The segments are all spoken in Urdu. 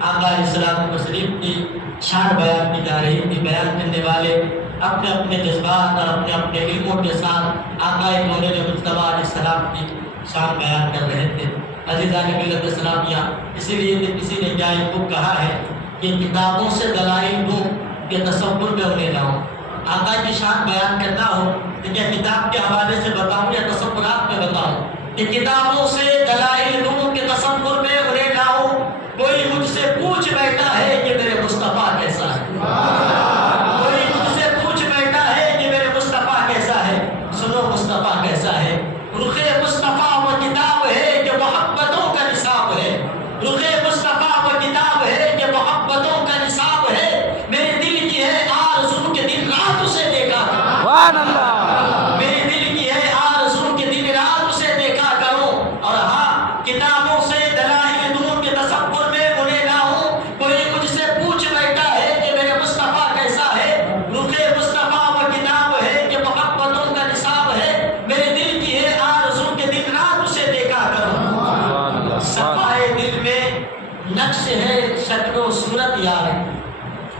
آقا علیہ السلام تسلیم کی شان بیان کی جا رہی تھی۔ بیان کرنے والے اپنے اپنے جذبات اور اپنے اپنے علموں کے ساتھ آقا مولانا مجتبیٰ علیہ السلام کی شان بیان کر رہے تھے۔ عزیزان ملت اسلامیہ، اسی لیے کہ کسی نے کیا ایک خوب کہا ہے کہ کتابوں سے دلائل دوں کہ تصور میں انہیں نہ ہو۔ آقا کی شان بیان کرنا ہو تو کیا کتاب کے حوالے سے بتاؤں یا تصورات میں بتاؤں؟ کہ کتابوں سے دلائل دوں کہ تصور میں انہیں نہ ہو۔ کوئی مجھ سے پوچھ بیٹھا ہے کہ میرے مصطفیٰ کیسا ہے، کوئی مجھ سے پوچھ بیٹھا ہے کہ میرے مصطفیٰ کیسا ہے۔ سنو مصطفیٰ کیسا ہے، رخ مصطفیٰ وہ کتاب ہے کہ محبتوں کا نصاب ہے، رخ مصطفیٰ وہ کتاب ہے کہ محبتوں کا نصاب ہے۔ میرے دل کی ہے آرزو کہ دن رات اسے دیکھا کروں، سبحان اللہ، میرے دل کی ہے آرزو کہ دن رات اسے دیکھا کروں۔ اور ہاں، کتابوں سے دلائل دوں کہ تصور میں انہیں نہ ہوں۔ کوئی مجھ سے پوچھ بیٹھا ہے کہ میرے مصطفیٰ کیسا ہے، رخ مصطفیٰ وہ کتاب ہے کہ محبتوں کا نصاب ہے۔ میرے دل کی ہے آرزو کہ دن رات اسے دیکھا کروں۔ صفائے دل میں نقش ہے شکل و صورت یار،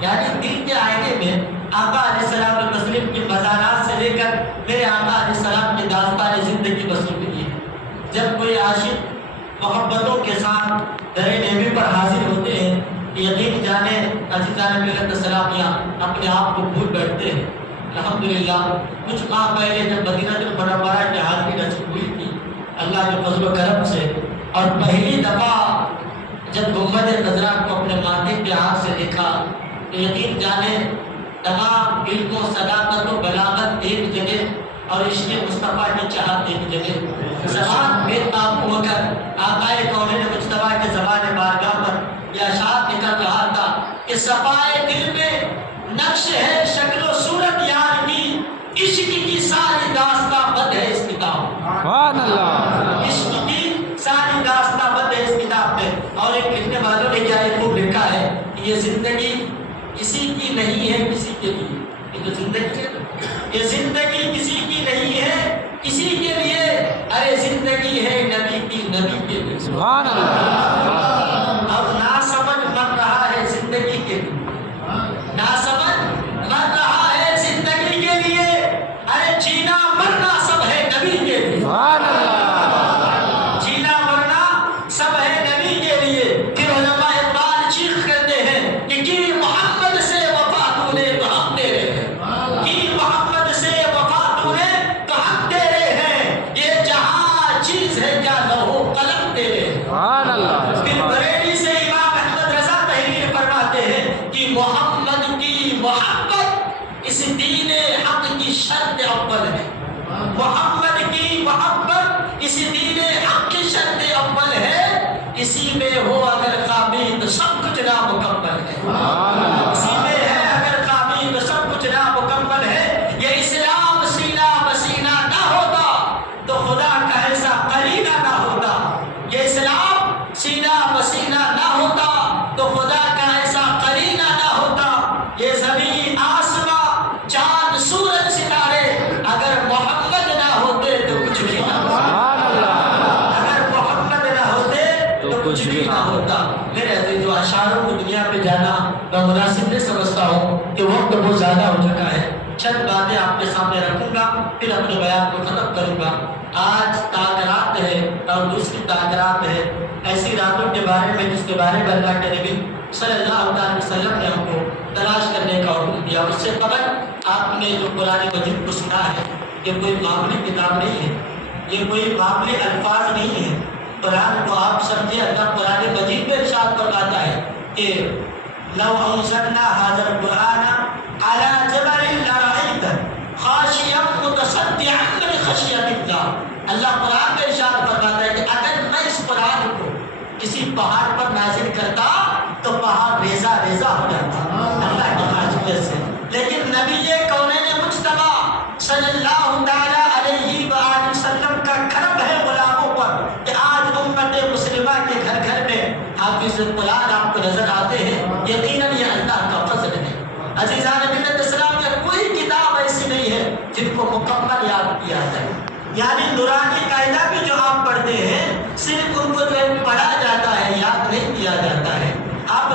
یعنی دل کے آئینے میں آقا علیہ السلام تسلیم کی مزارات سے لے کر میرے آقا علیہ السلام کی داستان زندگی بسر ہوئی ہے۔ جب کوئی عاشق محبتوں کے ساتھ در نعمی پر حاضر ہوتے ہیں، یقین جانے عزیزان ملت اسلامیہ اپنے آپ کو بھول بیٹھتے ہیں۔ الحمدللہ کچھ ماہ پہلے جب مدینہ المنورہ کی حاضری نصیب ہوئی تھی اللہ کے فضل و کرم سے، اور پہلی دفعہ جب گنبد خضرا کو اپنے ماتھے کے ہاتھ سے دیکھا تو یقین جانے تمام علم و صداقت و بلاغت ایک جگہ اور عشق مصطفیٰ کی چاہت ایک جگہ، زبان بے قابو ہو کر آقا کونین مجتبیٰ کے زبان بارگاہ پر یہ اشعار نکل رہا تھا کہ صفائے دل میں نقش ہے شکل و صورت یار کی، عشق کی ساری داستان بد ہے اس کتاب، سبحان اللہ، عشق کی ساری داستان بد ہے اس کتاب میں۔ اور ایک لکھنے والوں نے کیا ایک خوب لکھا ہے کہ یہ زندگی کسی کی نہیں ہے کسی کے لیے، یہ جو زندگی ہے یہ زندگی کسی کی نہیں ہے کسی کے لیے، ارے زندگی ہے نبی کی نبی کے لیے، سبحان اللہ۔ اب ناسمجھ مر رہا ہے زندگی کے لیے، ناسمجھ مر رہا ہے زندگی کے لیے، ارے جینا مرنا سب ہے نبی کے لیے، سبحان اللہ، جینا مرنا سب ہے نبی کے لیے۔ پھر علماء اقبال چیخ کرتے ہیں کہ کی محمد سے وفا تو نے تو ہم تیرے ہیں، کی محمد سے وفا تو نے تو ہم تیرے ہیں، یہ جہاں چیز ہے کیا لوح قلم تیرے ہیں، سبحان اللہ۔ پھر بریلی سے امام احمد رضا تحریر فرماتے ہیں کہ محمد کی محبت اس دین حق کی شرط اول ہے، محمد کی محبت اس دین حق کی شرط اول ہے، اسی میں ہو اگر قابل تو سب کچھ نامکمل ہے، اسی میں ہے اگر قابل تو سب کچھ نامکمل ہے۔ یہ اسلام سینہ بسینہ نہ ہوتا تو خدا کا ایسا قرینہ نہ ہوتا، یہ اسلام سینہ بسینہ نہ ہوتا تو خدا کا ایسا قرینہ نہ ہوتا۔ یہ زمین آسماں چاند سورج ستارے اگر محمد نہ ہوتے تو کچھ بھی نہ ہوتا، اگر محمد نہ ہوتے تو کچھ بھی نہ ہوتا۔ میرے عزیز و اشعاروں کو دنیا پہ جانا میں مناسب نہیں سمجھتا ہوں کہ وقت بہت زیادہ ہو چکا ہے۔ چند باتیں آپ کے سامنے رکھوں گا پھر اپنے بیان کو ختم کروں گا۔ آج تاجرات ہے اور دوسری تاجرات ہے، ایسی راتوں کے بارے میں جس کے بارے میں اللہ کے نبی صلی اللہ علیہ وسلم نے ہم کو تلاش کرنے کا حکم دیا۔ اس سے قبل آپ نے جو قرآن مجید کو سنا ہے یہ کوئی معمولی کتاب نہیں ہے، یہ کوئی معمولی الفاظ نہیں ہے۔ قرآن کو آپ سمجھے، اللہ قرآن مجید میں ارشاد فرماتا ہے کہ لو انزلنا هذا القرآن على جبل لرأيته خاشعا متصدعا من خشية الله۔ اللہ قرآن میں ارشاد فرماتا ہے کہ اگر میں اس قرآن کو کسی پہاڑ پر نازل کرتا تو پہاڑ ریزہ ریزہ ہو جاتا اللہ کی خشیت سے۔ لیکن نبی کونین مجتبیٰ صلی اللہ تعالیٰ علیہ وآلہ وسلم کا کرم ہے غلاموں پر کہ آج امت مسلمہ کے گھر گھر میں حافظ قرآن آپ کو نظر آتے ہیں۔ یقیناً یہ اللہ کا فضل ہے۔ عزیزان ملت اسلام میں کوئی کتاب ایسی نہیں ہے جن کو مکمل یاد کیا جائے، یعنی نورانی قاعدہ بھی جو آپ پڑھتے ہیں صرف ان کو جو پڑھا جاتا ہے یاد نہیں کیا جاتا ہے۔ آپ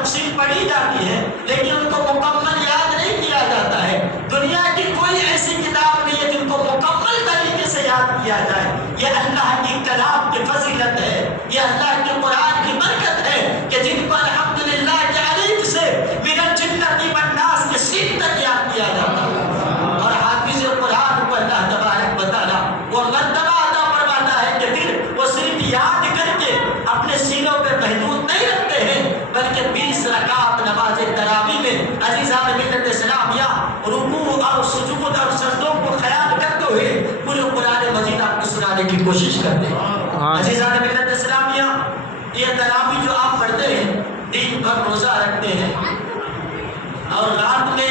تفصیل پڑھی جاتی ہے لیکن ان کو مکمل یاد نہیں کیا جاتا ہے۔ دنیا کی کوئی ایسی کتاب نہیں ہے جن کو مکمل طریقے سے یاد کیا جائے۔ یہ اللہ کی کلام کی فضیلت ہے، یہ اللہ کے قرآن کی برکت ہے کہ جن کو الحمدللہ کے علیف سے من الجنۃ والناس کے سین تک یاد کیا جاتا ہے۔ اور حافظ قرآن کو اللہ تبارک و تعالیٰ وہ مرتبہ عطا فرماتا ہے کہ پھر وہ صرف یاد کر کے اپنے سینوں پہ محدود نہیں رکھتے ہیں بلکہ 20 رکعت نماز تراویح میں عزیزان ملت اسلامیہ رکوع اور سجود اور سجدوں کو خیال کرتے ہوئے پورے قرآن مجید آپ کو سنانے کی کوشش کرتے ہیں۔ عزیزان ملت اسلامیہ یہ تراویح جو آپ پڑھتے ہیں دن بھر روزہ رکھتے ہیں اور رات میں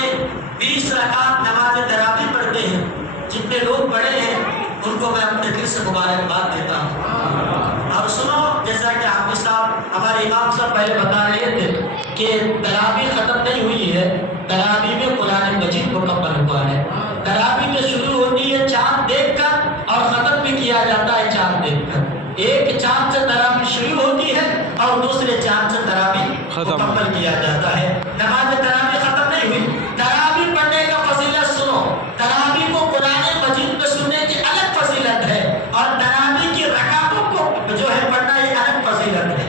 20 رکعت نماز تراویح پڑھتے ہیں، جتنے لوگ پڑھے ہیں ان کو میں اپنے دل سے مبارکباد دیتا ہوں۔ اور سنو، جیسا کہ حافظ صاحب ہمارے امام صاحب پہلے بتا رہے تھے کہ تراویح ختم نہیں ہوئی ہے، تراویح میں قرآن مجید مکمل ہوا ہے۔ تراویح میں شروع ہوتی ہے چاند دیکھ کر اور ختم بھی کیا جاتا ہے چاند دیکھ کر۔ ایک چاند سے تراویح شروع ہوتی ہے اور دوسرے چاند سے تراویح مکمل کیا جاتا ہے۔ نماز تراویح ختم نہیں ہوئی۔ تراویح پڑھنے کا فضیلت سنو، تراویح کو قرآن مجید میں سننے کی الگ فضیلت ہے اور تراویح کی رکعتوں کو جو ہے پڑھنا یہ الگ فضیلت ہے۔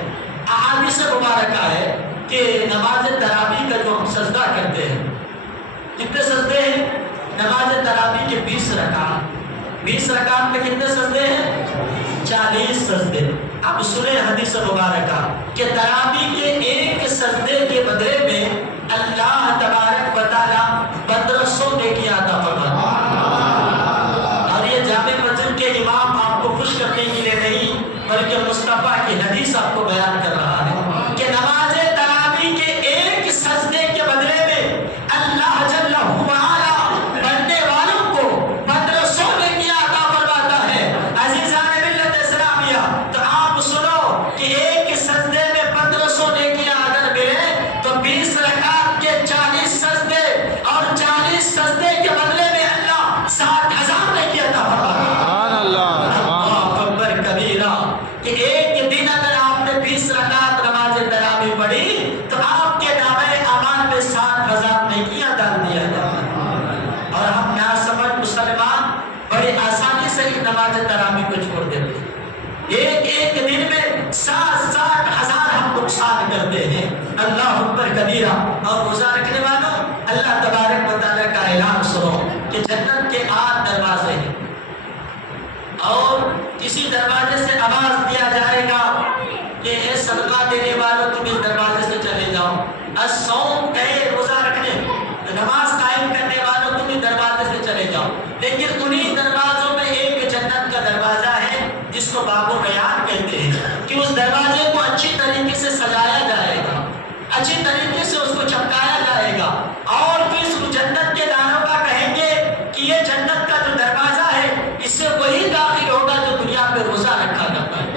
احادیث مبارکہ ہے کہ نماز تراویح کا جو ہم سجدہ کرتے ہیں، کتنے سجدے ہیں؟ نماز تراویح کے 20 رکعت، 20 رکعت میں کتنے سجدے ہیں؟ 40 سجدے۔ اب سنیں حدیث مبارکہ کہ تراویح کے ایک سجدے کے بدلے میں اللہ تبارک و تعالیٰ 1500 نیکیاں عطا فرماتا ہے۔ اور یہ جامع مسجد کے امام آپ کو خوش کرنے کے لیے نہیں بلکہ مصطفیٰ کی حدیث آپ کو بیان کر رہا ہے کہ نماز تراویح کے ایک سجدے کے بدلے میں اللہ جل وعلا بننے والوں کو 1500 نیکیاں عطا فرماتا ہے۔ عزیزان ملت اسلامیہ، تو آپ سنو کہ ایک سجدے میں 1500 نیکیاں اگر ملے تو 20 رکعت کے 40 سجدے اور 40 سجدے کے بدلے میں اللہ 60,000 نیکی عطا فرماتا ہے۔ سبحان اللہ، اللہ اکبر کبیرہ، کہ ایک دن اگر آپ نے 20 رکعت نماز تراویح پڑھی تو آپ کے نامۂ اعمال میں 60,000 نیکیاں ڈال دیا جاتا ہے۔ اور ہم نہ سمجھ مسلمان بڑی آسانی سے ہی نماز تراویح کو چھوڑ دیتے ہیں۔ ایک دن میں 60,000 ہم نقصان کرتے ہیں۔ اللہ اکبر کبیرہ۔ اور روزہ رکھنے والوں، اللہ تبارک و تعالیٰ کا اعلان سنو کہ جنت کے 8 دروازے ہیں اور کسی دروازے سے آواز دیا جائے گا کہ اے صدقہ دینے والوں تم اس دروازے سے چلے جاؤ۔ الصوم، اے روزہ رکھنے نماز قائم کرنے والوں تم اس دروازے سے چلے جاؤ۔ لیکن انہی دروازوں میں ایک جنت کا دروازہ ہے جس کو باب الریان کہتے ہیں کہ اس دروازے کو اچھی طریقے سے سجایا جائے گا، اچھی طریقے سے اس کو چمکایا جائے گا اور پھر اس جنت کے داروں کا کہیں گے کہ یہ جنت کا جو دروازہ ہے اس سے وہی داخل ہوگا جو دنیا میں روزہ رکھا کرتا ہے۔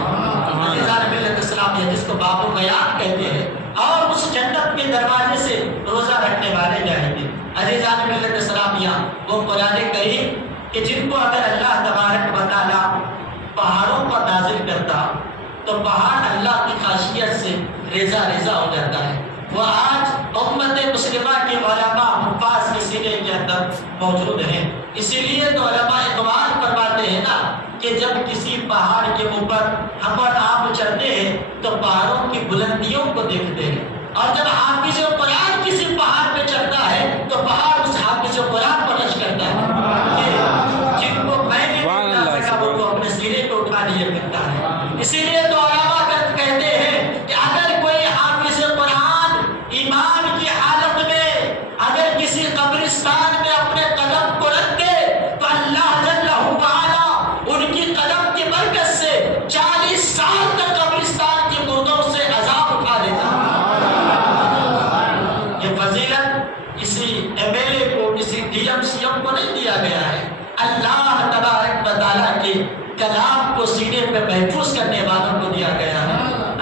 عزیزان ملت اسلامیہ، جس کو باب الریان کہتے ہیں، اور اس جنت کے دروازے سے روزہ رکھنے والے جائیں گے۔ عزیزان ملت اسلامیہ، وہ قرآن کریم کہ جن کو اگر اللہ تبارک و تعالیٰ پہاڑوں پر نازل کرتا تو پہاڑ اللہ کی خاصیت سے ریزہ ریزہ ہو جاتا ہے۔ وہ آج امت مسلمہ کے علماء حفاظ کے سینے کے اندر موجود ہیں۔ اسی لیے تو علماء اعتبار فرماتے ہیں نا کہ جب کسی پہاڑ کے اوپر ہم اور آپ چڑھتے ہیں تو پہاڑوں کی بلندیوں کو دیکھتے ہیں، اور جب حافظ قرآن کسی پہاڑ پہ چڑھتا ہے تو پہاڑ اس حافظ قرآن پر رش کرتا ہے۔ جن کو میں نے وہ تو اپنے سینے کو اٹھا لیا کرتا ہے۔ اسی لیے تو علماء کہتے ہیں کہ اگر کوئی حافظ قرآن ایمان کی حالت میں اگر کسی قبرستان میں اپنے قدم کو رکھ دے تو اللہ جل وعلا ان کی قدم کی برکت سے 40 سال تک قبرستان کے مردوں سے عذاب اٹھا دیتا ہے۔ یہ فضیلت کسی MLA کو، کسی DM CM کو نہیں دیا گیا ہے، اللہ تبارک و تعالیٰ کے کلام کو سینے پہ محفوظ کرنے والوں کو دیا گیا ہے۔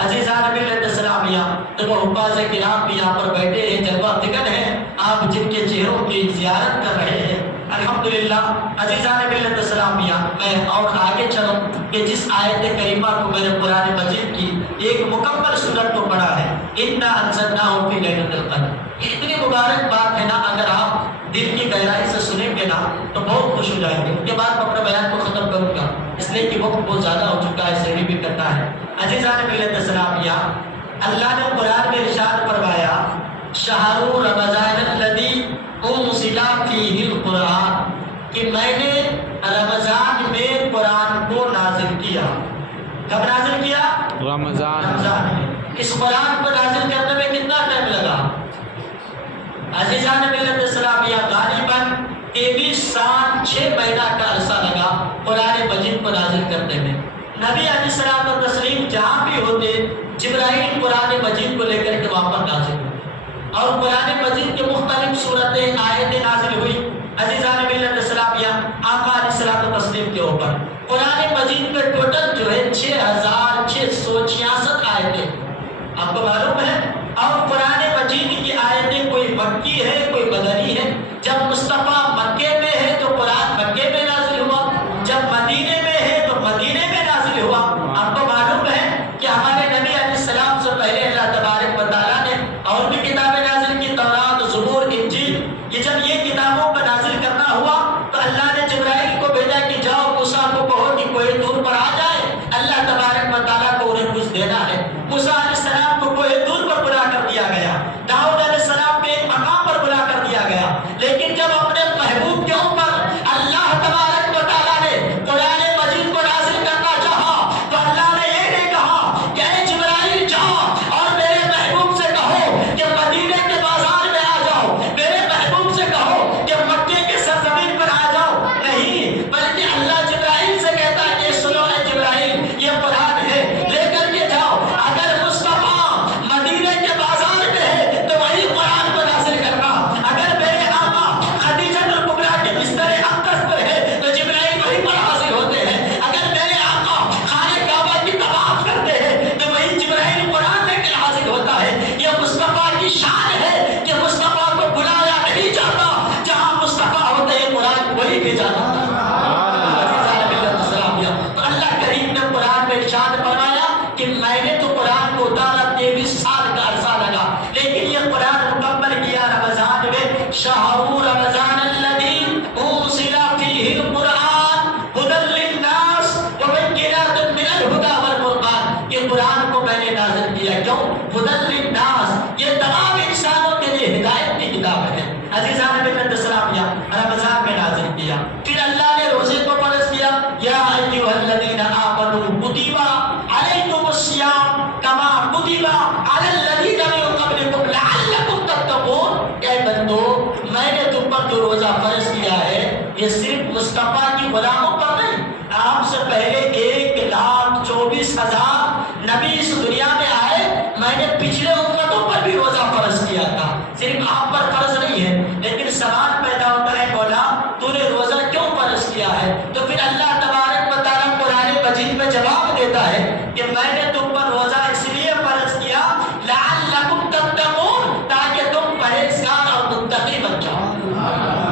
عزیزان ملت اسلامیہ، تو وہ حفاظ کرام بھی یہاں پر بیٹھے ہیں، جلوہ فکر ہیں، آپ جن کے چہروں کی زیارت کر رہے ہیں الحمدللہ۔ عزیزان ملت اسلامیہ، میں اور آگے چلوں کہ جس آیت کریمہ کو میں نے قرآن مجید کی ایک مکمل سورت کو پڑھا ہے، انا انزلناہ فی لیلۃ القدر. یہ اتنی مبارک بات ہے نا، اگر آپ دل کی گہرائی سے سنیں گے نا تو بہت خوش ہو جائیں گے. ان کے بعد میں اپنے بیان کو ختم کروں گا اس لیے کہ وقت بہت زیادہ ہو چکا ہے، سحری بھی کرنا ہے. عزیزان ملت اسلامیہ، اللہ نے قرآن میں ارشاد فرمایا شہر رمضان الذی انزل فیہ القرآن، کہ میں نے رمضان میں قرآن کو نازل کیا. کب نازل کیا؟ رمضان میں. اس قرآن کو نازل کرنے میں کتنا ٹائم لگا؟ عزیزان ملت اسلامیہ، غالباً 23 سال 6 مہینہ کا عرصہ لگا قرآن مجید کو نازل کرنے میں. نبی علیہ السلام و تسلیم جہاں بھی ہوتے جبرائیل قرآن مجید کو لے کر کے وہاں پر نازل ہوئے اور قرآن مجید کے مختلف صورتیں آیتیں نازل ہوئی. عزیزان ملت اسلامیہ، آقا علیہ السلام و تسلیم کے اوپر قرآن مجید میں ٹوٹل جو ہے 6666 آیتیں آپ کو معلوم ہے. اور قرآن مجید کی آیتیں کوئی مکی ہے کوئی مدنی ہے. جب مصطفیٰ مکے میں ہے تو قرآن مکے میں نازل ہوا، جب مدینے میں ہے تو مدینے میں نازل ہوا. آپ کو معلوم ہے کہ ہمارے نبی علیہ السلام سے پہلے اللہ تبارک و تعالیٰ نے اور بھی کتابیں نازل کی، تورات، زبور، انجیل. یہ جب یہ کتابوں پر نازل کرنا ہوا تو اللہ نے جبرائیل کو بھیجا کہ جاؤ موسیٰ کو کہو کہ کوئی دور پر آ جائے، اللہ تبارک و تعالیٰ کو انہیں کچھ دینا ہے. موسیٰ علیہ السلام کو کوئی دور پر بلا کر دیا گیا، داؤد علیہ السلام کو ایک مقام پر بلا کر دیا گیا. لیکن جب اپنے محبوب کے اوپر اللہ تبارک و تعالیٰ نے قرآن مجید کو نازل کرنا چاہا تو اللہ نے یہ نہیں کہا کہ اے جبرائیل جاؤ اور میرے محبوب سے کہو کہ مدینے کے بازار میں آ جاؤ، میرے محبوب سے کہو کہ مکے کے سرزمین پر آ جاؤ. نہیں، بلکہ اللہ جبرائیل سے کہتا ہے کہ سنو اے جبرائیل، یہ قرآن ہے، لے کر کے جاؤ. اگر مصطفیٰ مدینے کے بازار میں ہے تو وہی قرآن کو نازل کرنا. اگر میرے آقا خدیجہ الکبریٰ کے بستر اقدس پر ہے تو جبرائیل وہی پر حاضر ہوتے ہیں. اگر میرے آقا خانہ کعبہ کی طواف کرتے ہیں تو وہی جبرائیل قرآن لے کر حاضر ہوتا ہے. یہ مصطفیٰ کی شان ہے کہ مصطفیٰ کو بلایا نہیں جاتا، جہاں مصطفیٰ ہوتے ہیں قرآن وہی بھیجا جاتا ہے. تو اللہ کریم نے قرآن میں ارشاد فرمایا کہ میں نے تو قرآن کو اتارا 23 سال کا عرصہ لگا، لیکن یہ قرآن مکمل کیا رمضان میں. شہر رمضان الذی انزل فیہ القرآن ھدی للناس وبینات من الھدی والفرقان. یہ قرآن کو میں نے نازل کیا. کیوں؟ ھدی للناس، یہ تمام انسانوں کے لیے ہدایت کی کتاب ہے. عزیزان ملت اسلامیہ، رمضان میں نازل کیا. پھر اللہ نے روزے کو فرض کیا. یا ایھا الذین آمنوا کتب علیکم الصیام کما کتب علی الذین من قبلکم لعلکم تتقون. اے بندو، میں نے تم پر جو روزہ فرض کیا ہے یہ صرف مصطفیٰ کی غلاموں پر نہیں، آپ سے پہلے 1,24,000 نبی اس دنیا میں آئے، میں نے پچھلے امتوں پر بھی روزہ فرض کیا تھا. صرف آپ پر فرض نہیں ہے. لیکن سوال پیدا ہوتا ہے مولا تو نے روزہ کیوں فرض کیا ہے؟ تو پھر اللہ تبارک و تعالیٰ قرآن مجید میں جواب دیتا ہے کہ میں نے تم پر روزہ اس لیے فرض کیا لعلکم تتقون، تاکہ تم پرہیزگار اور متقی بن جاؤ.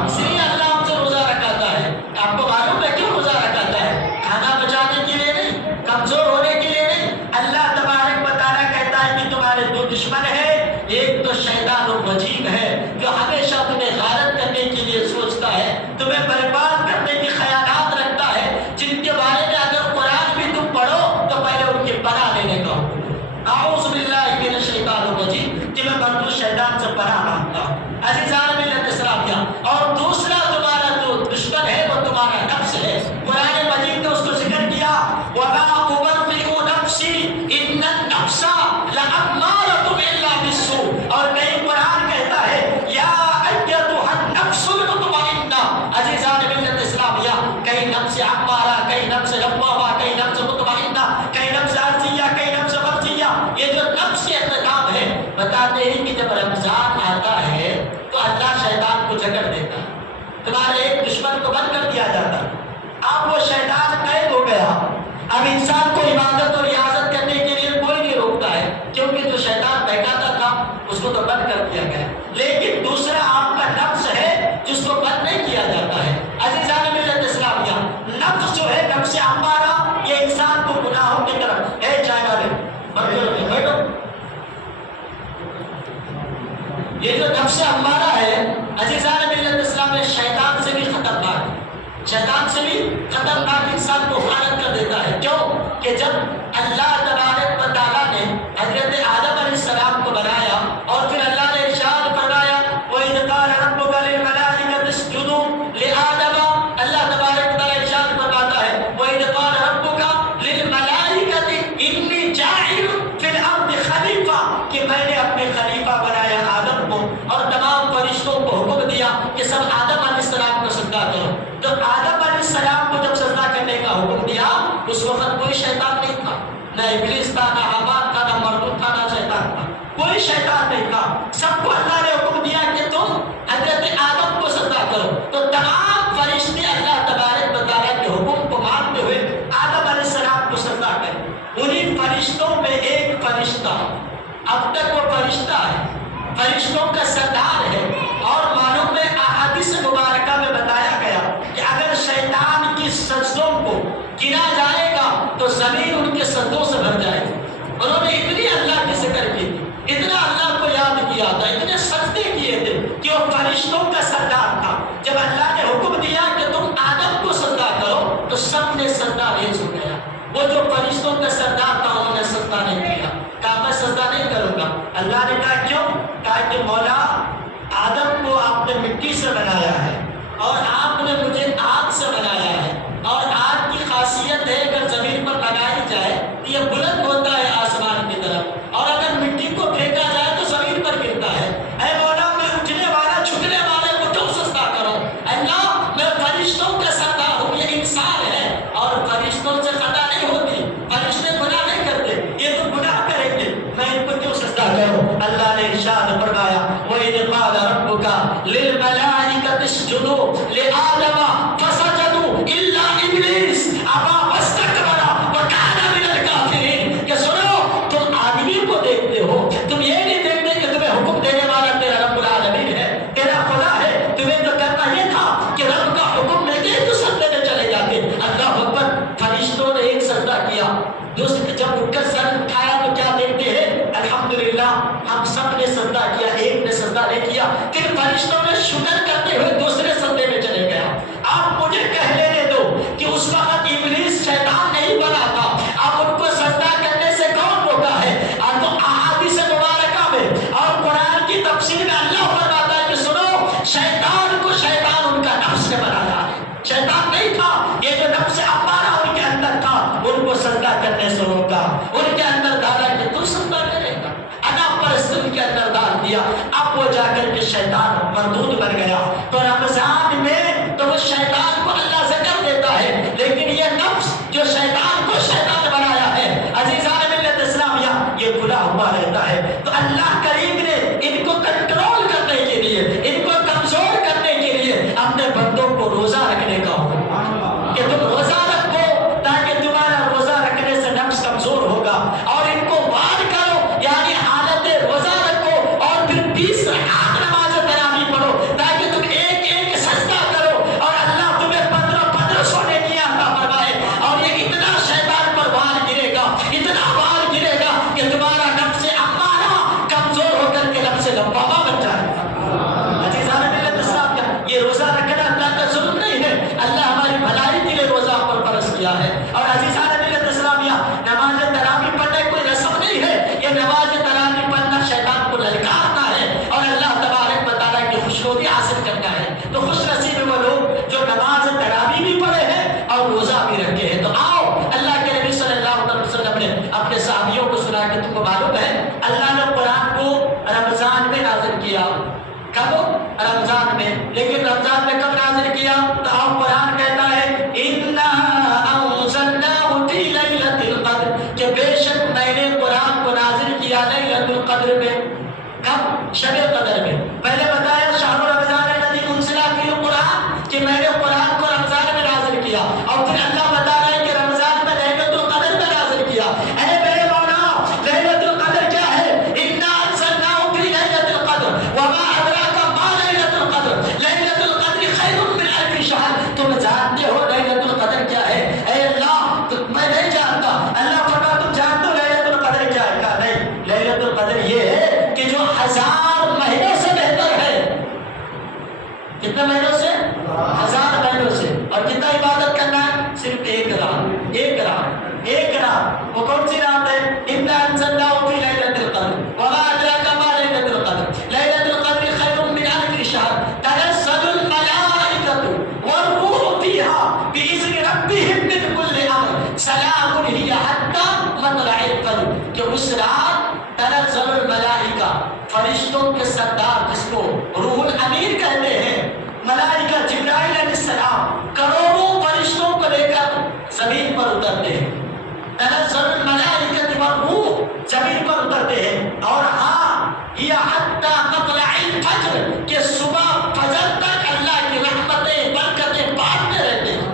اس لیے اللہ ہم سے روزہ رکھاتا ہے. آپ کو معلوم ہے کیوں روزہ رکھاتا ہے؟ کھانا بچانے کے لیے نہیں، کمزور ہونے کے لیے نہیں. اللہ تبارک و تعالیٰ کہتا ہے کہ تمہارے دو دشمن ہیں. ایک تو شیطان الرجیم ہے جو ہمیشہ تمہیں غارت کرنے کے لیے سوچتا ہے، تمہیں برباد کرنے کے خیالات رکھتا ہے، جن کے بارے میں اگر قرآن بھی تم پڑھو تو پہلے ان کی پناہ لینے کا حکم. اعوذ باللہ من الشیطان الرجیم، کہ میں مردود شیطان سے پناہ مانگتا ہوں. عزیزان ملت اسلامیہ، اور دوسرا تمہارا جو دشمن ہے وہ تمہارا نفس ہے. قرآن مجید نے اس کو ذکر کیا وَمَا أُبَرِّئُ نَفْسِي إِنَّ النَّفْسَ لَأَمَّارَةٌ إِلَّا بِالسُّوءِ. اور کہیں قرآن کہتا ہے یا أَيَّتُهَا النَّفْسُ الْمُطْمَئِنَّةُ. عزیزان ملت اسلامیہ، کہیں نفس عمارہ، کہیں نفس لوامہ، کہیں نفس مطمئنہ، کہیں نفس عرضیہ، کہیں نفس مرضیہ. یہ جو نفس کے انتخاب ہے، بتاتے ہیں کہ جب رمضان آتا ہے تو اللہ شیطان کو جکڑ دیتا ہے، تمہارے ایک دشمن کو بند کر دیا جاتا ہے. اب وہ شیطان قید ہو گیا. اب انسان کو عبادت اور ریاضت کرنے کے لیے کوئی نہیں روکتا ہے، کیونکہ جو شیطان بہکاتا تھا اس کو تو بند کر دیا گیا. لیکن دوسرا آپ کا نفس ہے جس کو بند نہیں کیا جاتا ہے. عزیزان ملت اسلامیہ، نفس جو ہے نفس عمارہ، یہ انسان کو گناہوں کی طرف ہے. چائنا میں بیٹھو یہ جو نفس امارہ ہے عزیزان ملت اسلام میں شیطان سے بھی خطرناک، شیطان سے بھی خطرناک انسان کو حالت کر دیتا ہے۔ کیوں کہ جب اللہ تبارک و تعالیٰ نے حضرت آدم علیہ السلام کو بنایا اور پھر اللہ نے ارشاد فرمایا وَإِذْ قَالَ رَبُّكَ لِلْمَلَائِكَةِ اسْجُدُوا لِآدَمَ، اللہ تبارک و تعالیٰ ارشاد فرماتا ہے وَإِذْ قَالَ رَبُّكَ لِلْمَلَائِكَةِ إِنِّي جَاعِلٌ فِي الْأَرْضِ خَلِيفَةً، کہ میں نے اپنے خلیفہ بنایا آدم کو، اور تمام فرشتوں کو حکم دیا کہ سب آدم علیہ السلام کو سجدہ کرو۔ تو آدم علیہ السلام کو جب سجدہ کرنے کا حکم دیا اس وقت کوئی شیطان نہیں تھا، نہ ابلیس تھا، نہ حمان تھا، نہ مردود تھا، نہ شیطان تھا، کوئی شیطان نہیں تھا۔ سب کو اللہ نے حکم دیا کہ تم حضرت آدم کو سجدہ کرو۔ تو تمام فرشتے اللہ تبارک و تعالیٰ کے حکم کو مانتے ہوئے آدم علیہ السلام کو سجدہ کرے۔ انہیں فرشتوں میں ایک فرشتہ، اب تک وہ فرشتہ ہے، فرشتوں کا سردار ہے، اور معلوم ہے احادیث مبارکہ میں بتایا گیا کہ اگر شیطان کی سجدوں کو گنا جائے گا تو زمین ان کے سجدوں سے بھر جائے گی۔ انہوں نے اتنی اللہ کی ذکر کی تھی، اتنا اللہ کو یاد کیا تھا، اتنے سجدے کیے تھے کہ وہ فرشتوں کا سردار تھا۔ جب اللہ نے حکم دیا کہ تم آدم کو سجدہ کرو تو سب نے سجدہ ریز ہو گیا۔ وہ جو فرشتوں کا سردار تھا انہوں نے سجدہ نہیں کیا، کہا میں سجدہ نہیں کروں گا۔ اللہ نے کہا کیوں؟ کہا کہ مولا آدم کو آپ نے مٹی سے بنایا ہے اور آپ نے مجھے آگ سے بنایا ہے، اور آگ کی خاصیت ہے اگر زمین پر لگائی جائے تو یہ بلند ہوتا ہے آسمان کی طرف، اور اگر مٹی کو پھینکا جائے تو زمین پر گرتا ہے۔ اے مولا میں اٹھنے والا جھکنے والے کو کیوں سجدہ کروں؟ اللہ میں فرشتوں کا سردار ہوں، یہ انسان ہے اور فرشتوں سے خطا نہیں ہوتی، فرشتے گناہ نہیں کرتے، یہ تو گناہ کریں گے، میں ان کو کیوں سجدہ کروں؟ اللہ نے ارشاد فرمایا وَإِذْ قَالَ رَبُّكَ لِلْمَلَائِكَةِ اسْجُدُوا لِآدَمَ فَسَجَدُوا إِلَّا إِبْلِيسَ أَبَىٰ وَاسْتَكْبَرَ وَكَانَ مِنَ الْكَافِرِينَ۔ کہ سنو، تم آدمی کو دیکھتے ہو، تم یہ نہیں دیکھتے کہ تمہیں حکم دینے والا تیرا رب العالمین ہے، تیرا خدا ہے، تمہیں تو کرنا یہ تھا کہ رب کا حکم ملتے تو سجدے میں چلے جاتے۔ اللہ اکبر، فرشتوں نے ایک سجدہ کیا، جب اٹھ کر سر اٹھایا تو کیا دیکھتے ہیں؟ الحمدللہ ہم سب نے سجدہ کیا، ایک نے سجدہ نہیں کیا۔ پھر فرشتوں نے شکر کرتے ہوئے دوسرے سجدے میں چلے گیا۔ آپ مجھے کہہ لینے دو کہ اس وقت ابلیس شیطان نہیں بنا تھا، آپ ان کو سجدہ کرنے سے کون روکا ہے؟ تو احادیث مبارکہ میں اور قرآن کی تفسیر میں اللہ فرماتا ہے کہ سنو، شیطان کو شیطان ان کا نفس نے بنایا ہے، شیطان نہیں تھا، یہ جو نفس امارہ ان کے اندر تھا ان کو سجدہ کرنے سے روکا، ان کے اندر ڈالا کہ تو سجدہ کرے گا، انا پرست ان کے اندر ڈال دیا۔ اب وہ جا کر کے شیطان مردود بن گیا۔ تو رمضان میں تو وہ شیطان کو اللہ ذکر دیتا ہے، لیکن یہ نفس جو شیطان کو شیطان بنایا ہے عزیزان ملت اسلامیہ یہ کھلا ہوا رہتا ہے۔ تو اللہ کریم نے ان کو کنٹرول کرنے کے لیے، ان کو کمزور کرنے کے لیے اپنے بندوں کو روزہ رکھنے کا حکم کہ تم روزہ رکھو تاکہ تمہارا روزہ رکھنے سے نفس کمزور ہوگا، اور ان کو وعد کرو یعنی حالت روزہ رکھو اور پھر 20 رکعت نماز تراویح پڑھو تاکہ تم ایک ایک سجدہ کرو اور اللہ تمہیں 1500 نیکیاں عطا فرمائے۔ اور یہ اتنا شیطان پر وار گرے گا، اتنا وار گرے گا کہ تمہارا نفس امارہ کمزور ہو کر کے نفس لوامہ بن جائے گا۔ عزیزان ملت اسلام کا یہ روزہ رکھنا اللہ کا ظلم نہیں ہے، اللہ ہماری بھلائی کے لیے روزہ پر فرض کیا ہے۔ اور عزیزان ملت اسلامیہ نماز تراویح پڑھنا کوئی رسم نہیں ہے، یہ نماز تراویح پڑھنا شیطان کو للکارنا ہے اور اللہ تبارک و تعالیٰ کی خوشنودی حاصل کرنا ہے۔ تو خوش نصیب وہ لوگ جو نماز تراویح بھی پڑھے ہیں اور روزہ بھی رکھے ہیں۔ تو آؤ، اللہ کے نبی صلی اللہ علیہ وسلم نے اپنے صحابیوں کو سنا کہ تم کو معلوم ہے اللہ نے قرآن کو رمضان میں نازل کیا، کب؟ رمضان میں۔ لیکن رمضان میں کب نازل کیا؟ تو آپ قرآن کہتا ہے اِنَّا أَنزَلْنَاهُ فِي لَيْلَةِ الْقَدْرِ کہ بے شک میں نے قرآن کو نازل کیا لیلۃ القدر میں۔ کب؟ شب قدر میں۔ پہلے بتایا شہر رمضان الذی انزل فیہ القرآن کہ میں نے قرآن کو رمضان میں نازل کیا، اور پھر اللہ بتا رہا ہے کہ رمضان میں لیلۃ القدر میں نازل کیا۔ اے میرے مولا، لیلۃ القدر کیا ہے؟ اِنَّا أَنزَلْنَاهُ فِي لَيْلَةِ الْقَدْرِ وَمَا أَدْرَاكَ مَا لَيْلَةُ الْقَدْرِ لیلۃ القدر خیر من ألف شہر۔ تم جانتے ہو لیلۃ القدر کیا ہے؟ اے اللہ میں نہیں جانتا۔ اللہ فرماتا تم جانتے ہو لیلۃ القدر کیا ہے؟ کہا نہیں، لیلۃ القدر یہ ہے کہ جو 1000 مہینوں سے فرشتوں کے سردار جس کو روح الامین کہتے ہیں، ملائکہ جبرائیل علیہ السلام کروڑوں فرشتوں کو لے کر زمین پر اترتے ہیں، تنزل الملائکۃ والروح زمین پر اترتے ہیں، اور ہاں یہ حتی مطلع الفجر کہ صبح فجر تک اللہ کی رحمتیں برکتیں بانٹتے رہتے ہیں۔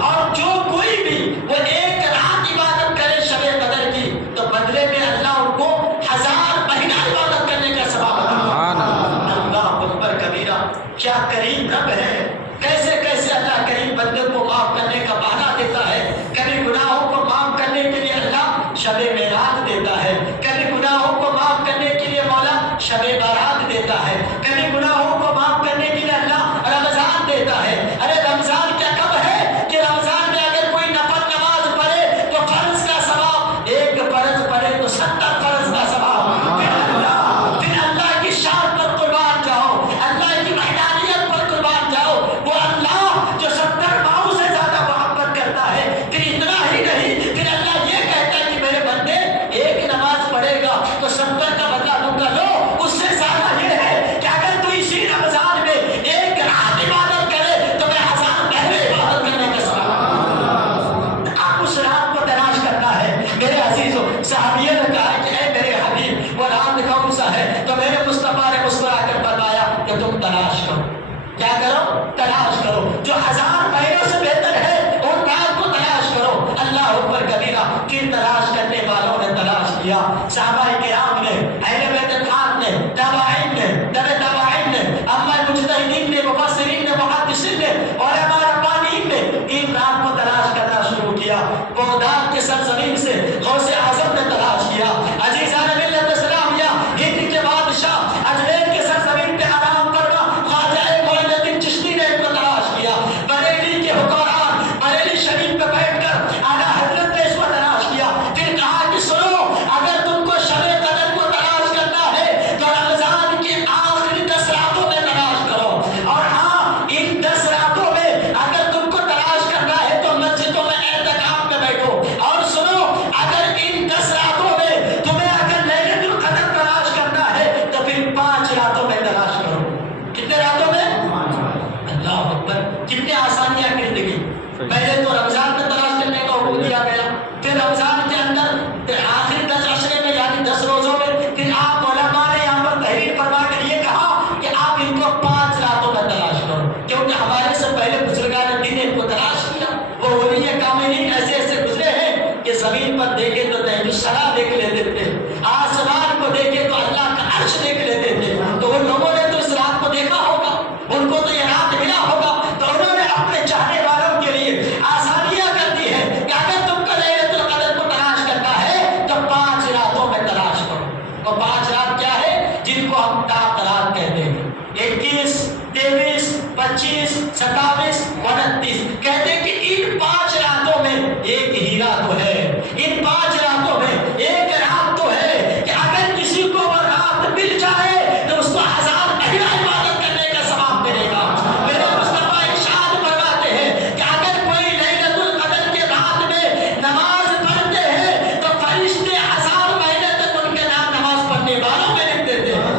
اور جو کوئی بھی وہ ایک رات عبادت کرے شب قدر کی تو بدلے میں اللہ ان کو 1000 مہینہ عبادت کرنے کا ثواب عطا کرتا ہے۔ اللہ اکبر کبیرہ، کیا کریم رب ہے، کیسے کیسے اللہ کریم بندے کو معاف کرنے کا بہانہ دیتا ہے۔ کبھی گناہوں کو معاف کرنے کے لیے اللہ شب معراج دیتا ہے، کبھی گناہوں کو معاف کرنے کے لیے مولا شب برات دیتا ہے، کبھی گناہوں کو معاف کرنے کے لیے اللہ رمضان دیتا ہے۔ ارے رمضان کیا کب ہے کہ رمضان میں اگر کوئی نفل نماز پڑھے تو فرض کا ثواب، ایک فرض پڑھے تو 70 فرض کا ثواب۔ پھر اللہ کی شان پر قربان جاؤ، اللہ کی وحدانیت پر قربان جاؤ، وہ اللہ جو 70 ماؤں سے زیادہ محبت کرتا ہے۔ پھر اتنا ہی نہیں، پھر اللہ یہ کہتا ہے کہ میرے بندے ایک نماز پڑھے گا تو 70 کا بدلہ دوں گا۔ لو، اس سے زیادہ یہ ہے کہ اگر تو اسی رمضان میں ایک رات عبادت کرے تو میں 1000 مہینے عبادت کرنے کا ثواب۔ آپ اس رات کو تلاش کرنا ہے میرے عزیزوں۔ صحابیہ نے کہا کہ اے میرے حبیب وہ رات کون سا ہے؟ تو میرے مصطفیٰ نے مسکرا کر فرمایا کہ تم تلاش کرو۔ کیا کرو؟ تلاش کرو، جو 1000 مہینوں سے بہتر ہے ان رات کو تلاش کرو۔ اللہ اکبر کبیرہ، پھر تلاش کرنے والوں نے تلاش کیا، صحابہ کرام نے، اہل بیت خان نے، تابعین نے، تبع تابعین نے، ائمہ مجتہدین نے، مفسرین نے، محدثین نے، علماء ربانیین نے ان رات کو تلاش کرنا شروع کیا۔ بغداد کے سرزمین سے غوث اعظم نے تلاش کیا، عزیزان ملت اسلامیہ ہند کے بادشاہ اجمیر کے سرزمین پہ آرام فرما خواجہ معین الدین چشتی نے ان کو تلاش کیا، بریلی کے حکمران بریلی شریف پہ بیٹھ کر اعلیٰ حضرت نے اس کو تلاش کیا۔ پھر کہا کہ سنو، اگر تم کو شب قدر کو تلاش کرنا ہے تو رمضان کی آخری 10 راتوں میں تلاش کرو، اور ہاں ان 10 راتوں میں اگر تم کو تلاش کرنا ہے تو مسجدوں میں اعتکاف میں بیٹھو، اور سنو اگر ان 10 راتوں میں تمہیں اگر لیلۃ القدر تلاش کرنا ہے تو پھر 5 راتوں میں تلاش کرو۔ کتنے راتوں میں؟ اللہ اکبر، کتنی آسانیاں گر گئی۔ پہلے تو رمضان میں تلاش کرنے کا حکم دیا گیا، پھر رمضان کے اندر آخر 10 عشرے میں یعنی 10 روزوں میں، پھر آپ علماء نے یہاں پر تحریر فرما کر یہ کہا کہ آپ ان کو 5 راتوں میں تلاش کرو، کیونکہ ہمارے سے پہلے بزرگان دین نے ان کو تلاش کیا۔ وہ ولی کاملین ایسے ایسے گزرے ہیں کہ زمین پر دیکھے تو تحت الصلاۃ دیکھ لیتے تھے، آسمان کو دیکھے تو اللہ کا عرش دیکھ لیتے تھے۔ تو ان لوگوں نے تو اس رات کو دیکھا ہوگا، ان کو تو یہ رات ملا ہوگا، تو انہوں نے اپنے چاہنے والوں کے لیے آسانیاں کر دی ہے کہ اگر تم کو لیلۃ القدر کو تلاش کرنا ہے تو 5 راتوں میں تلاش کرو۔ اور 5 رات کیا ہے؟ جن کو ہم تاق رات کہتے ہیں، 21، 23، 25، 27، 29۔ کہتے ہیں کہ ان 5 راتوں میں ایک ہیرا تو ہے، ان 5 راتوں میں ایک رات تو ہے کہ اگر کسی کو وہ رات مل جائے تو اس کو 1000 مہینہ عبادت کرنے کا ثواب ملے گا۔ میرے مصطفیٰ ارشاد فرماتے ہیں کہ اگر کوئی لیلۃ القدر کے رات میں نماز پڑھتے ہیں تو فرشتے 1000 مہینے تک ان کے نام نماز پڑھنے والوں میں لکھ دیتے ہیں۔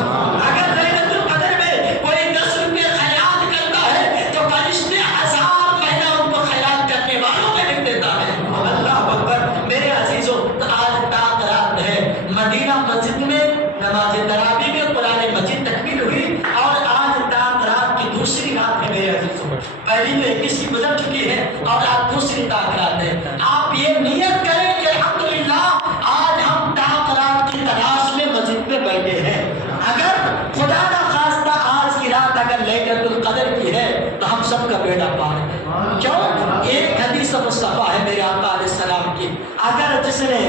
اگر لیلۃ القدر میں کوئی 10 روپے خیرات کرتا ہے تو فرشتے 1000 مہینہ ان کو خیرات کرنے والوں میں لکھ دیتا ہے۔ اللہ اکبر میرے عزیزوں، آج تاق رات ہے، مدینہ مسجد میں نماز تراویح میں قرآن مجید تکمیل ہوئی، اور آج تاق رات کی دوسری رات ہے میرے عزیزوں۔ پہلی تو 21 کی گزر چکی ہے اور آج دوسری تاق رات ہے۔ آپ یہ نیت کریں کہ الحمدللہ آج ہم تاق رات کی تلاش میں مسجد میں بیٹھے ہیں۔ اگر خدا نہ خواستہ آج کی رات اگر لیلۃ القدر کی ہے تو ہم سب کا بیڑا پار ہے۔ کیوں؟ ایک حدیث مصطفیٰ ہے میرے آقا علیہ السلام کی، اگر جس نے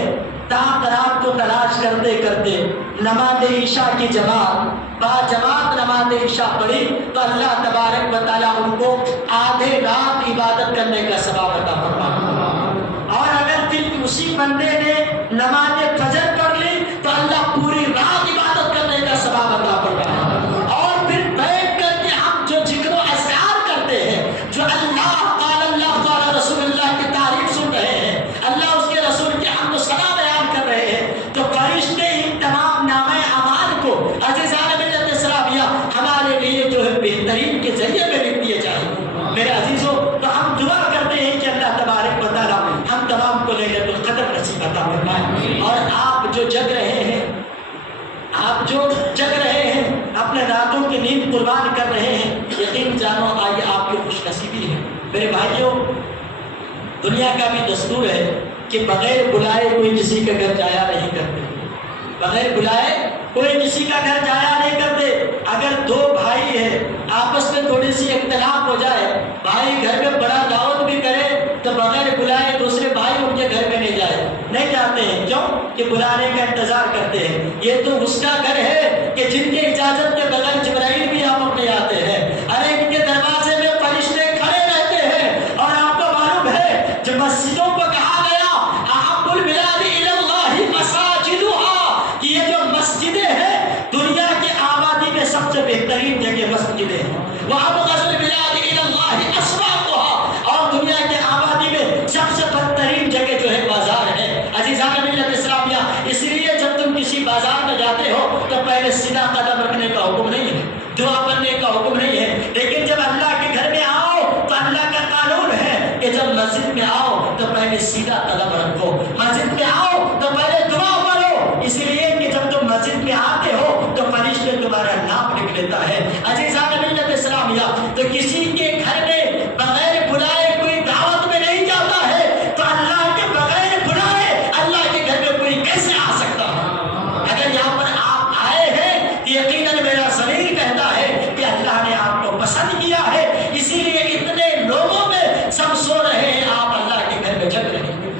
تاق رات کو تلاش کرتے کرتے نماز عشاء کی جماعت با جماعت نماز عشاء پڑھی تو اللہ تبارک و تعالیٰ ان کو آدھے رات عبادت کرنے کا ثواب عطا فرماتا، اور اگر پھر اسی بندے نے نماز فجر پڑھ لی تو اللہ پوری رات عبادت کرنے کا ثواب عطا فرماتا۔ اور پھر بیٹھ کر کے ہم جو ذکر و اذکار کرتے ہیں، جو اللہ قال رسول اللہ کی تعریف سن رہے ہیں، اللہ اس کے رسول کی حمد و ثنا بیان کر رہے ہیں، تو فرشتے ان تمام نامہ رہے ہیں، آپ جو جگ رہے ہیں، اپنے راتوں کی نیند قربان کر رہے ہیں، یقین جانو آئیے آپ کی خوش نصیبی ہے۔ میرے بھائیوں، دنیا کا بھی دستور ہے کہ بغیر بلائے کوئی کسی کا گھر جایا نہیں کرتے، بغیر بلائے کوئی کسی کا گھر جایا نہیں کرتے۔ اگر دو بھائی ہیں، آپس میں تھوڑی سی اختلاف ہو جائے، بھائی گھر میں بڑا دعوت بھی کرے تو بغیر بلائے دوسرے بھائی ان کے گھر میں نہیں جاتے ہیں۔ کیوں؟ کہ بلانے کا انتظار کرتے ہیں۔ یہ تو اس کا گھر ہے کہ جن کے اجازت کے بغیر جبرائیل بھی آپ اپنے آتے ہیں، ارے ان کے دروازے میں فرشتے کھڑے رہتے ہیں۔ اور آپ کو معلوم ہے جب مسجدوں کو کہا گیا احب البلاد الی اللہ مساجدها، کہ یہ جو مسجدیں ہیں دنیا کے آبادی میں سب سے بہترین جگہ مسجدیں ہیں، وابغض البلاد الی اللہ اسواقها، اور دنیا کے آبادی میں سب سے بدترین جگہ جو ہے بازار ہے۔ عزیزان ملت اسلامیہ، اس لیے جب تم کسی بازار میں جاتے ہو تو پہلے سیدھا قدم رکھنے کا حکم نہیں ہے، دعا کرنے کا حکم نہیں ہے، لیکن جب اللہ کے گھر میں آؤ تو اللہ کا قانون ہے کہ جب مسجد میں آؤ تو پہلے سیدھا قدم رکھو، مسجد میں آؤ تو پہلے دعا کرو، اس لیے کہ جب تم مسجد میں آتے ہو تو فرشتے تمہارا نام لکھ لیتا ہے۔ عزیزان ملت اسلامیہ، تو کسی کے گھر میں بغیر بلائے کوئی دعوت میں نہیں جاتا ہے، تو اللہ کے بغیر بلائے اللہ کے گھر میں کوئی کیسے آ سکتا ہے؟ اگر یہاں پر آپ آئے ہیں تو یقیناً میرا ضمیر کہتا ہے کہ اللہ نے آپ کو پسند کیا ہے، اسی لیے اتنے لوگوں میں سب سو رہے ہیں، آپ اللہ کے گھر میں جگ رہے ہیں۔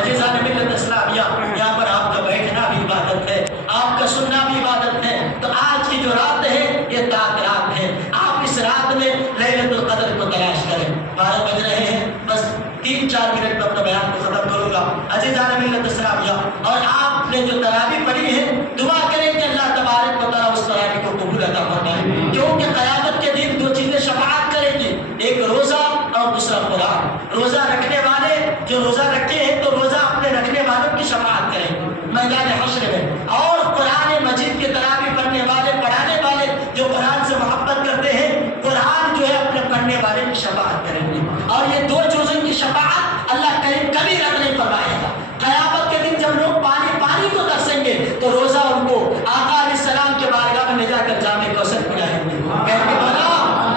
عزیزان ملت اسلامیہ، یہاں پر آپ کا بیٹھنا بھی عبادت ہے، آپ کا سننا بھی عبادت ہے۔ تو آج کی جو رات ہے یہ تاک رات ہے، آپ اس رات میں لیلۃ القدر کو تلاش کریں۔ 12 بج رہے ہیں، بس 3-4 منٹ میں اپنا بیان کو ختم کروں گا۔ عزیزان ملت اسلامیہ، اور آپ نے جو تراویح پڑھی ہے دعا کریں کہ اللہ تبارک و تعالیٰ اس تراویح کو قبول عطا فرمائے، کیونکہ قیامت کے دن 2 چیزیں شفاعت کریں گی، ایک روزہ اور دوسرا قرآن۔ روزہ رکھنے والے جو روزہ رکھے ہیں تو روزہ اپنے رکھنے والوں کی شفاعت کریں گے میدان حشر میں، اور قرآن مجید کے تراویح پڑھنے والے پڑھانے والے جو قرآن سے محبت کرتے ہیں، قرآن جو ہے اپنے پڑھنے والے کی شفاعت کریں گے، اور یہ 2 چیزوں کی شفاعت اللہ کریم کبھی رد نہیں فرمائے گا۔ قیامت کے دن جب لوگ پانی کو ترسیں گے تو روزہ ان کو آقا علیہ السلام کے بارگاہ میں لے جا کر جام کوثر پلائیں گے، کہیں گے مولا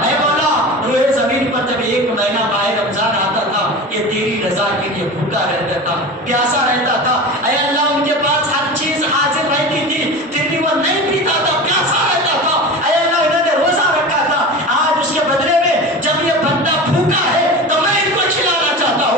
اے مولا، روئے زمین پر جب 1 مہینہ ماہ رمضان آتا تھا یہ تیری رضا کے لیے بھوکا رہتا تھا، پیاسا رہتا تھا، اے اللہ ان کے پاس ہر چیز حاضر رہتی تھی پھر بھی وہ نہیں پیتا تھا، پیاسا رہتا تھا، اے اللہ انہوں نے روزہ رکھا تھا، آج اس کے بدلے میں جب یہ بندہ بھوکا ہے تو میں ان کو کھلانا چاہتا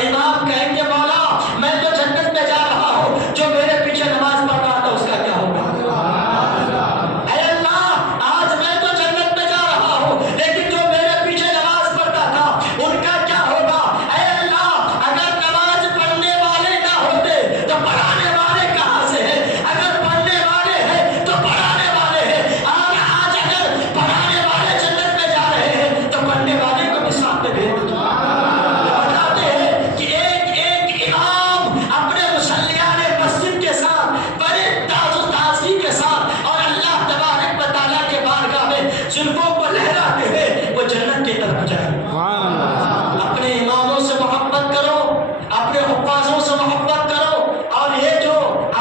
اور امام کہیں گے مولا میں تو جنت میں جا رہا ہوں، جو میرے پیچھے نماز پڑھ رہا تھا اس کا کیا ہوگا؟ اے اللہ آج میں تو جنت میں جا رہا ہوں لیکن جو میرے پیچھے نماز پڑھتا تھا ان کا کیا ہوگا؟ اے اللہ اگر نماز پڑھنے والے نہ ہوتے تو پڑھانے والے کہاں سے ہیں؟ اگر پڑھنے والے ہیں تو پڑھانے والے ہیں، آج اگر پڑھانے والے جنت میں جا رہے ہیں تو پڑھنے والے کو بھی ساتھ میں بھیج دو۔ بتاتے ہیں کہ ایک ایک امام اپنے مصلیان مسجد کے ساتھ بڑے تاز و تازگی کے ساتھ اور اللہ تبارک و تعالیٰ کے بارگاہ میں زلفوں کو لہراتے ہوئے وہ جنت کی طرف جائیں۔ اپنے اماموں سے محبت کرو، اپنے حفاظوں سے محبت کرو، اور یہ جو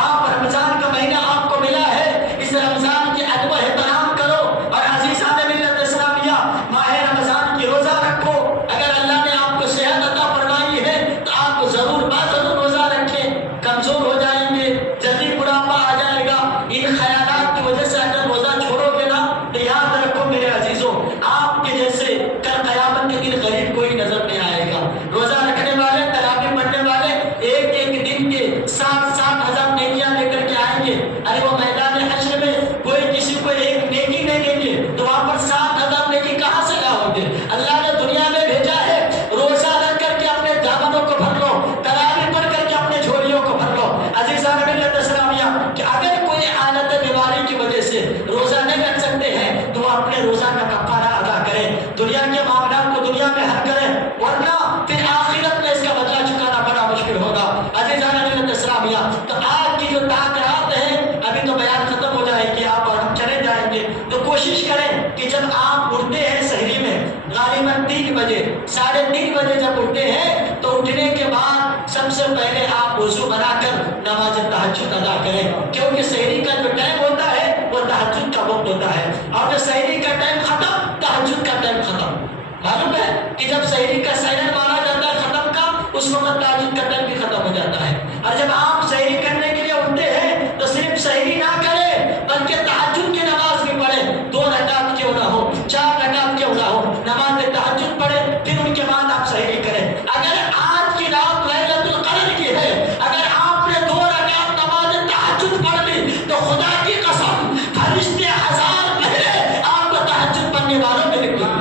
آپ رمضان کا مہینہ آپ کو ملا ہے اس رمضان کی ادب و احترام کرو، اور عزیزان ملت اسلامیہ ماہ رمضان کی روزہ رکھو۔ اگر اللہ نے آپ کو صحت عطا فرمائی ہے تو آپ ضرور ضرور روزہ رکھیں، کمزور ہو جائیں گے، جلدی بڑھاپا آ جائے گا، ان خیالات کی وجہ سے اگر روزہ چھوڑو گے نا تو یاد رکھو میرے عزیزوں آپ کے جیسے کل قیامت کے دن غریب کوئی نظر نہیں آئے گا۔ روزہ رکھنے والے، تراویح پڑھنے والے ایک ایک دن کے 60,000 نیکیاں لے کر کے آئیں گے۔ ارے وہ میدان حشر میں کوئی کسی کو ایک نیکی نہیں دیں گے تو وہاں پر 60,000 نیکی کہاں سے لاؤ گے؟ اللہ نے دنیا میں بھیجا ہے روزہ رکھ کر کے اپنے دامنوں کو بھر لو، تراویح پڑھ کر کے اپنے جھولیوں کو بھر لو۔ عزیزان ملت اسلامیہ کہ اگر کوئی حالت بیماری کی وجہ سے روزہ نہیں رکھ سکتے ہیں تو وہ اپنے روزہ کا کفارہ ادا کریں، دنیا کے معاملات کو دنیا میں حل کریں، ورنہ پھر آخرت میں اس کا بدلہ چکانا بڑا مشکل ہوگا۔ عزیزان ملت اسلامیہ تو آج کی جو تاخیرات ہیں ابھی تو بیان ختم ہو جائے گی، آپ اور ہم چلے جائیں گے، تو کوشش کریں کہ جب آپ اٹھتے ہیں سحری میں غالباً 3 بجے 3:30 بجے جب اٹھتے ہیں تو اٹھنے کے بعد سب سے پہلے آپ وضو بنا کر نماز تہجد ادا کریں، کیونکہ سحری کا جو ٹائم ہوتا ہے وہ تہجد کا وقت ہوتا ہے، اور جب سحری کا ٹائم ختم تہجد کا ٹائم ختم۔ معلوم ہے کہ جب سحری کا سائرن مانا جاتا ہے ختم کا، اس وقت تہجد کا ٹائم بھی ختم ہو جاتا ہے۔ اور جب آپ سحری کرنے کے لیے اٹھتے ہیں تو صرف سحری نہ کریں بلکہ تہجد کی نماز بھی پڑھیں، 2 رکعت کیوں نہ ہو، 4 رکعت کیوں نہ ہو، نماز تہجد پڑھیں، پھر ان کے بعد آپ سحری کریں۔ اگر آج کی رات لیلۃ القدر کی ہے، اگر آپ نے 2 رکعت نماز تہجد پڑھ لی تو خدا کی قسم فرشتے 1000 پہلے آپ کو تہجد پڑھنے والوں میں لکھ دیں۔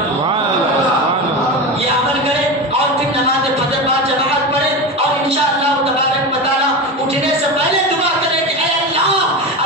یہ عمل کریں اور پھر نماز فجر با جماعت پڑھیں، اور انشاءاللہ تبارک و تعالیٰ اٹھنے سے پہلے دعا کریں کہ اے اللہ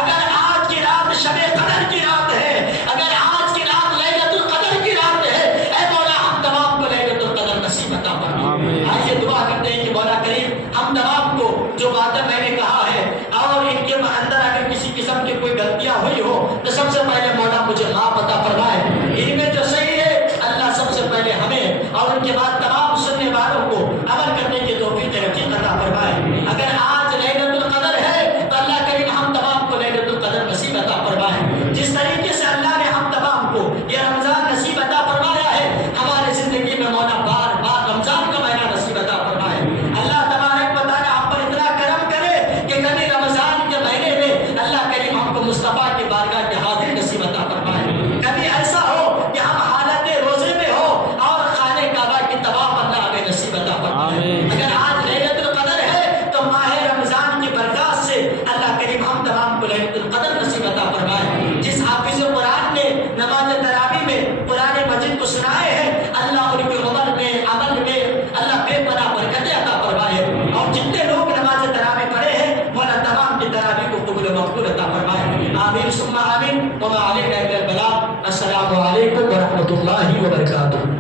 اگر آج کی رات شب قدر کی رات ہے، اگر آج کی رات لیلۃ القدر کی رات ہے، اے مولا ہم تمام کو لیلۃ القدر نصیب عطا فرما۔ آئیے دعا کرتے ہیں کہ مولا کریم ہم تمام کو جو باتیں میں نے کہا ہے اور ان کے اندر اگر کسی قسم کی کوئی غلطیاں ہوئی ہو تو سب سے پہلے مولا مجھے معاف عطا فرمائے، ان میں جو صحیح ہے اللہ سب سے پہلے ہمیں اور ان کے بعد تمام سننے والوں کو عمل کرنے کی توفیق یقین عطا فرمائے۔ اگر آج لیلۃ القدر ہے تو اللہ کریم ہم تمام کو لیلۃ القدر نصیب عطا فرمائے۔ جس طریقے سے اللہ نے ہم تمام کو یہ رمضان نصیب عطا فرمایا ہے، ہماری زندگی میں مولا بار بار رمضان کا مہینہ نصیب عطا فرمائے۔ اللہ تبارک و تعالیٰ ہم پر اتنا کرم کرے کہ کبھی رمضان کے مہینے میں اللہ کریم ہم کو مصطفیٰ کی بارگاہ کی حاضری نصیب عطا فرمائے۔ کبھی ایسا ہو کہ ہم حالت روزے میں ہو اور خانہ کعبہ کی طواف اللہ ہمیں نصیب عطا فرمائے۔ اگر آج لیلۃ القدر ہے تو ماہ رمضان کی برکات سے اللہ کریم ہم تمام کو لیلۃ القدر نصیب عطا فرمائے۔ جس حافظ قرآن نے نماز تراویح میں قرآن مجید کو سنائے ہیں، اللہ ان کی عمر میں عمل میں اللہ بے پناہ برکتیں عطا فرمائے، اور جتنے لوگ نماز تراویح پڑھے ہیں مولا تمام کی تراویح کو قبول و مقبول عطا فرمائے۔ آمین ثم آمین۔ وما علینا الا البلاغ۔ السلام علیکم ورحمۃ اللہ وبرکاتہ۔